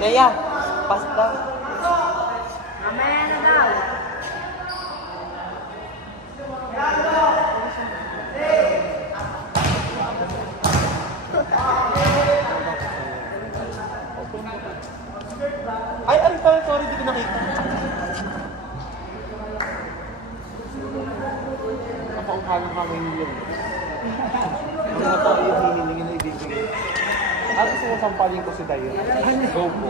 Nea, pass down. Mamaya na daw. Ay, sorry, di ko nakita. Napauhalang kamay niyo. Ang natao yung hinilingin na ibibigay. At gusto mo sampalin ko si Dayo. Go po.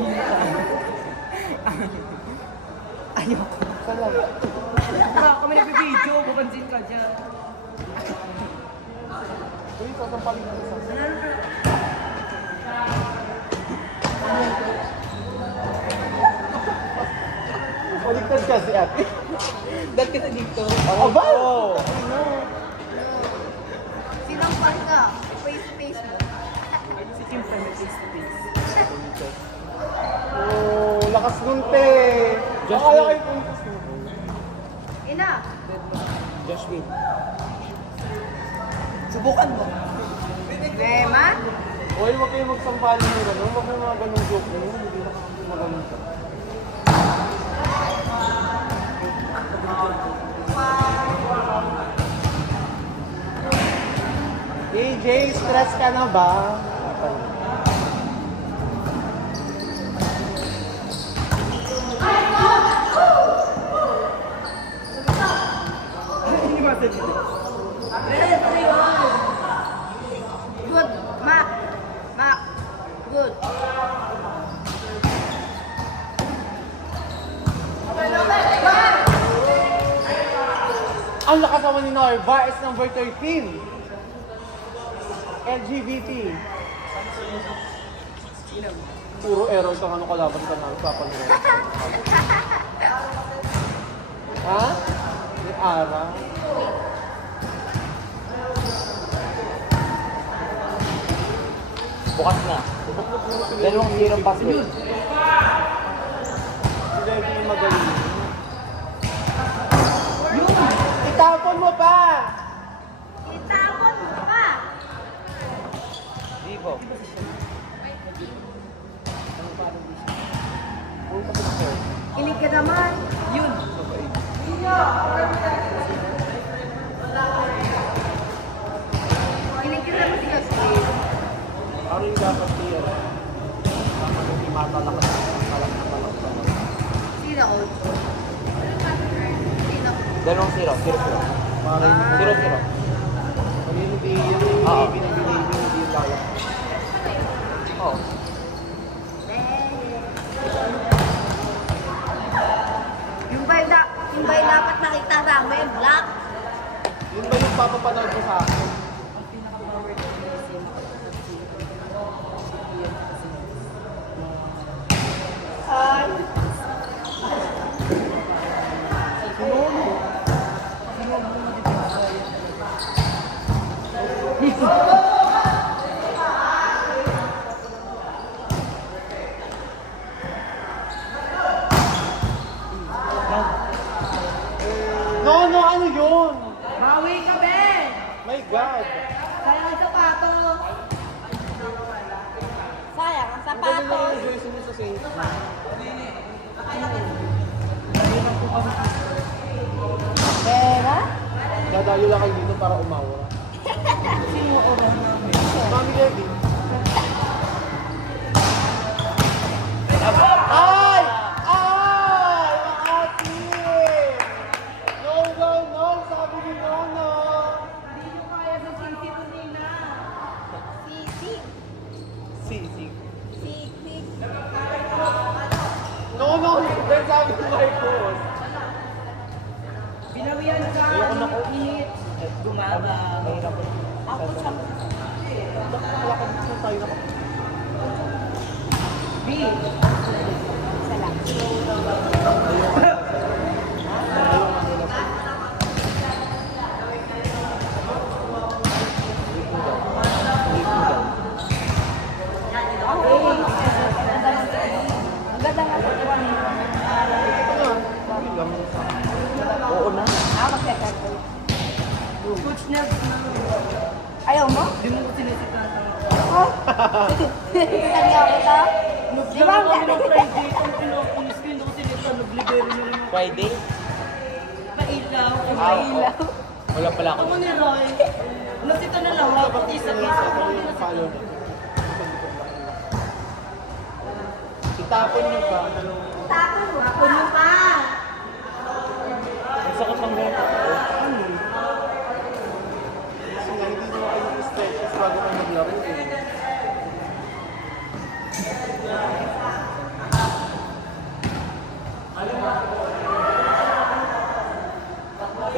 Ayoko. Salamat. Kami nag-video, bukansin ka dyan. Uy, sasampalin ko sa Baliktad ka si ate. Dahil kita dito. Aba! Sinampal ka. Face mo. Si Kim pa may face-to-face. Oh, lakas nun, te. Josh Akala Will. kayo puntos mo. Ina. Josh Will. Subukan mo. Rema. Uy, huwag kayo magsampalin mo gano'n. Huwag kayo mga ganong joke mo. Hindi na magaling ka. AJ, stress ka na ba? Hindi ba sa dito? Good. Mac. Good. Ang lakas naman ni Narva is number 13. LGBT. Puro error ka ano kalaban ka na nagpapanira. Ha? Ni Ara? Bukas na. Dalawang zero password. Sila yung magaling. Itapon mo pa! Itapon mo pa. Di po. Kilig ka naman. Yun. Kilig ka naman si Justin. Ano yung dapat niya? Tama nung imatalakas ang kalak. Sino? Sino? Dalawang zero. Zero. Para Zero. Pag hindi yun Oo. yung binibigay nyo, hindi yung lalak. Oh. Yung ba yung dapat nakita namin? Black? Yun ba yung papapanood ko sa akin? Ay. No, ano yun? Hawi ka, Ben! My God! Sayang ang sapatos. Sayang ang Ang galing sapatos. lang yung jersey mo sa Saint. Pera? Dadayo lang kayo dito para umawara. Sino ako ba namin? Mami Levy. Ay! Ay! Maati! No! Sabi ni Nono! Hindi nyo kaya sa sisi ko nila. Sisi. Si. Sisi. No! Then sabi ni Marcos. Pinawian ka. Ayoko na ko. Init. Gumaba. Mahirap. Ako siya. Nakalakad na tayo na B. Salamat. Ang ganda nga sa tuwan niyo. Oo na. Magkakad ko. Coach Nels. Ayaw mo? Hindi mo ko sinisikatan. Oh, Tanya ko to? Di ba ang Kami ng galing? Friday, ang pinapulis ko, hindi ko sinita, naglibero na rin. Friday? Pailaw, Ilaw. Wala pala ako. Ako ni Roy, nasita na lang, pati isa Ito isa. yung follow na. Itapon niyo ba? Tapos mo. Ako nyo pa. Ang sakit lang ganun. Kasi nga, hindi nyo kayo stretches bago kayo maglaro eh.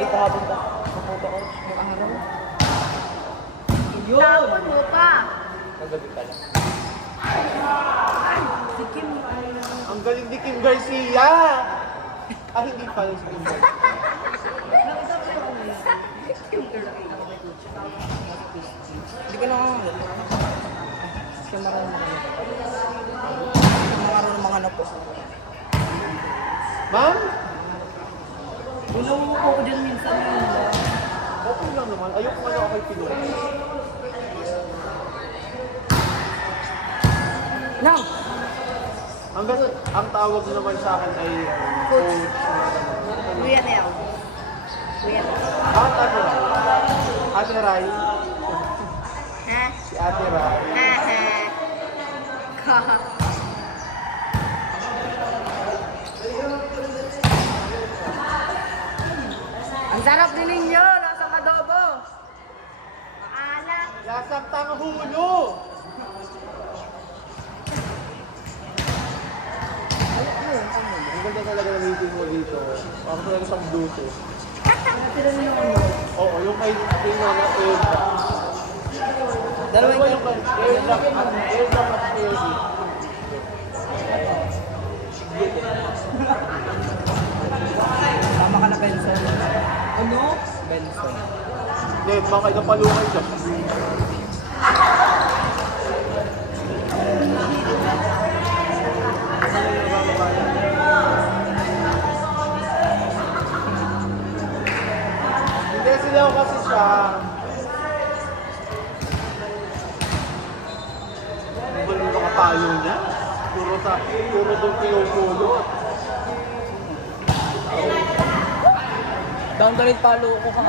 Kahapon pa. Kapunta ko. Yung araw. Yun! Tapos mo pa. Nagabi pala. Si Kim, Ang galing ni Kim Garcia! Ah, hindi pala si Kim Garcia. nakita ko yung ano yun. Hindi ko na ako. Siya marunong mga anak ko. Ma'am? Unaw ko dyan minsan yun. Okay lang naman. Ayoko nga ako kay Pinoy. Nang! Hanggang ang tawag naman sa akin ay coach. Kuya Nel. Kuya Nel. At Ate Rai. Ate Rai. Ha? Si Ate Rai. Ha? Ang sarap din ninyo, nasa adobo. Maalat. Lasang tanghulo! Ang ganda talaga ng meeting mo dito. Parang talaga siyang Bluetooth. Oo, yung kay Tina na Elda. Dalawa yung kay Elda at Elsie. Tama ka na, Benson. Ano? Benson. Hindi, baka napalukay siya. Hindi sila kasi siya. Ano yung makapalo niya? Puro doon pinupulo. Down ka rin palo ko ka.